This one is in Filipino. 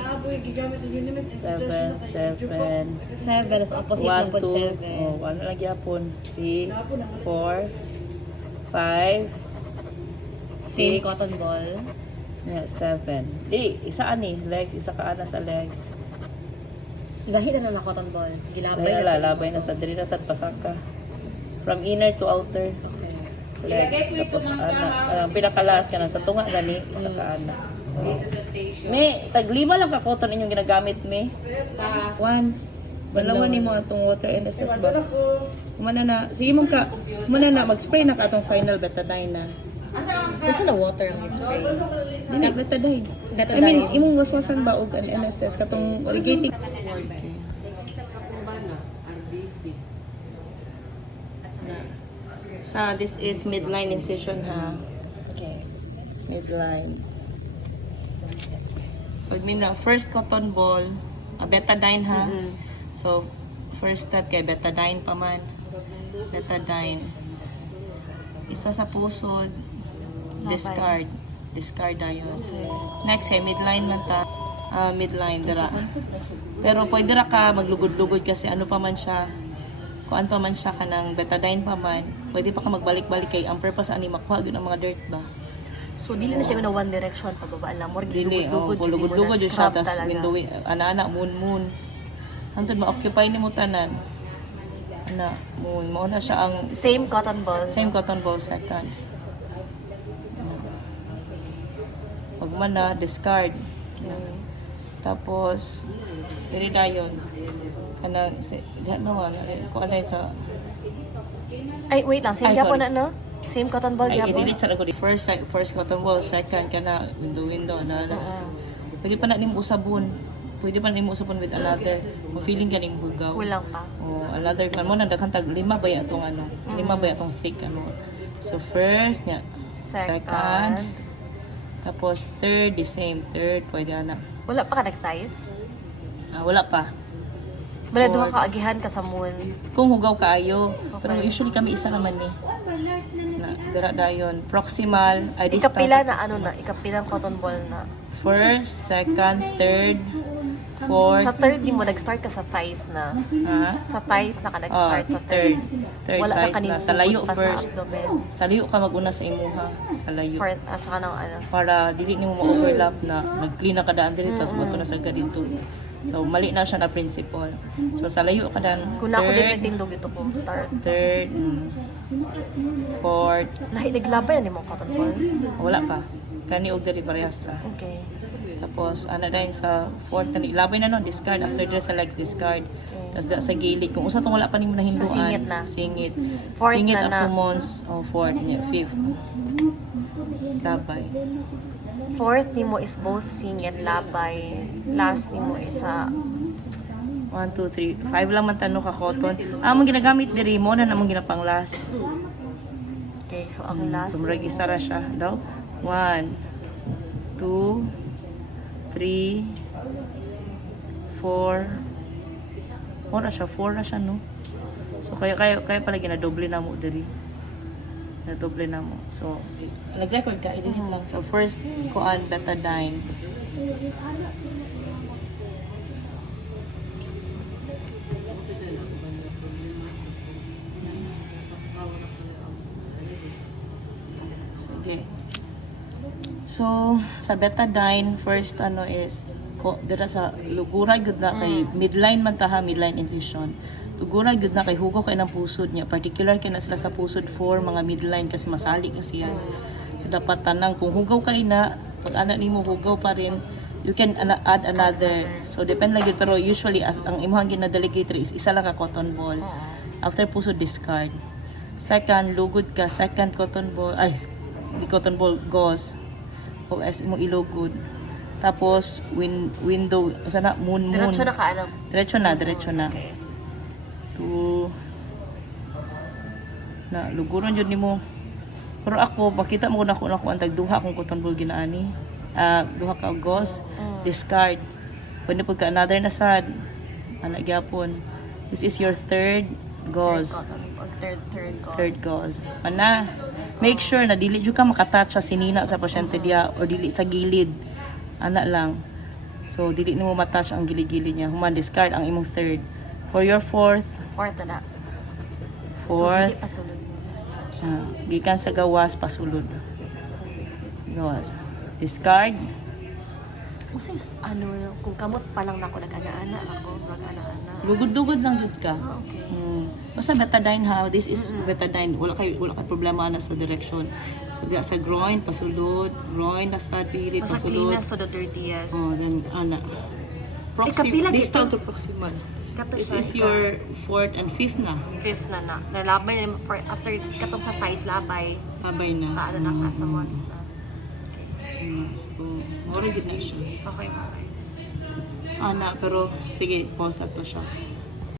7 is opposite ng 1, 2, 7. oh, ano lagi hapon? 3, 4, 5, Same 6, cotton ball. yeah, 7. Di, isa ani, legs, isa ka ana sa legs. Ibahin na na cotton ball. Gilabay Labay na lalabay na sa diri na sa pasaka. From inner to outer. Okay. Legs, tapos ana. Ang pinakalas ka na sa tunga gani, isa ka ana. Me, taglima lang ka cotton inyong ginagamit, me. Sa 1. Dalawa ni mo atong water NSS ba? Kumana na, sige mo ka, kumana na, mag-spray na ka atong final betadine na. Gusto na water may spray. Hindi, betadine. I Betadine. mean, imong waswasan ba og ang NSS katong irrigating. Sa this is midline incision ha. Okay. Midline. Pag mina first cotton ball, betadine ha. So first step kay betadine pa man. Betadine. Isa sa pusod, discard. Discard ayon. Next kay midline man ta. Midline dira. Pero pwede ra ka maglugod-lugod kasi ano pa man siya. Kuan pa man siya kanang betadine pa man. Pwede pa ka magbalik-balik kay ang purpose ani makuha gyud ang mga dirt ba. So dili na siya na one direction pababa lang more Dili, gilugod-lugod lugod-lugod yun siya, tapos window, ana-ana, moon. Hantod ma-occupy ni mo tanan. Ana, moon, mo na siya ang Same cotton ball. same cotton ball second. Pag man na, discard. Tapos, iridayon. Kana, diyan naman, kung ano yun sa, Ay, wait lang. Same Ay, gapon sorry. na, no? Same cotton ball ay, gapon. i-delete sa ako. First cotton ball, second, kana, window, na. Pwede pa na ni mo usabon. Pwede pa na ni mo usabon with another. Feeling ganing hugaw. Kulang pa. Oh, another kan mo na daghang tag 5 ba ya atong ano? 5 ba ya atong thick ano? So first nya, second, tapos third the same, third pwede ana. Wala pa ka nag-ties? Wala pa. Bala duha ka agihan ka sa moon. Kung hugaw kaayo, pero Okay. usually kami isa naman ni. Na dira dayon, proximal, ay Ikapila na ano na, ikapilang cotton ball na. First, second, third, fourth, Sa third di mo nag-start ka sa thighs na. Sa thighs na ka nag-start sa third. third Wala thighs na kanin na. Sa layo pa first. sa abdomen. Sa layo ka maguna sa imuha, sa layo. For, sa kanang ano. Para dili nimo ma-overlap na nag-clean na kadaan diri tas buto na sa dito. So mali na siya na principle. So sa layo kadaan Kung ako din third, nagtindog ito ko, start. third, fourth, Lahi naglabay ni mo cotton ball. wala pa. Kani og diri parehas ra. Okay. Tapos ana din sa fourth kani labay na no discard after this sa legs discard. Tas da sa gilid kung usa tong wala pa nimo nahinduan. Sa singit na. Singit. Fourth Singit na up na. to months o fourth niya, fifth. Labay. Fourth ni mo is both singit, labay. Last ni mo is 1, 2, 3. 5 lang man tanong ka cotton. Among ginagamit diri mo na namong ginapang last. okay, so ang last. So murag isa ra siya daw. 1, 2, 3, 4. Ora siya, 4 ra siya no. So kaya pala ginadoble na mo diri. Nadoble na mo. So nag-record ka, i-delete lang. So first kuan betadine. Sige. So, sa betadine, first ano is, dira sa lugura gud na kay midline man taha, midline incision. Lugura gud na kay hugaw kay ng pusod niya. Particular kay na sila sa pusod for mga midline kasi masali kasi yan. So, dapat tanang kung hugaw kay na, pag anak nimo hugaw pa rin, you can add another. So, depende lang yun. Pero usually, as, ang imuhang gina-delegate is isa lang ka cotton ball. After pusod, discard. Second, lugod ka. Second, cotton ball. Ay, di cotton ball, gauze. O as mo ilugod. Tapos, window. Sana, moon. Diretso na ka, alam. Diretso na. Okay. Na, luguron yun ni mo. Pero ako, makita mo na ko ang tagduha kung cotton ball ginaani. Duha ka gauze, discard. Pwede po ka another na sad. Anak gyapon. This is your third gauze. Third gauze. Ana, make sure na dili jud ka makatouch sa sinina sa pasyente diya or dili sa gilid. Ana lang. So dili nimo matouch ang gili-gili niya. Human discard ang imong third. For your fourth, Fourth na. fourth, So, dili pa sulod mo. gikan sa gawas pasulod. Gawas. Discard. Kasi ano, kung kamot pa lang nako nag-ana-ana ako, mag-ana-ana. Dugod-dugod lang jud ka. Ah, okay. Basta betadine ha. This is betadine. Wala kay problema na sa direction. So diya sa groin pasulod, groin na sa pilit Basta pasulod. cleanest to the dirtiest. Oh, then ana. kapila Distal gito? to proximal. Kato This siya is ka. your fourth and fifth na. Fifth na. Nalabay na for after katong sa ties labay Labay na. sa ano na sa months na. So, mura gid na siya. Okay. Ana, pero sige, pause na to siya.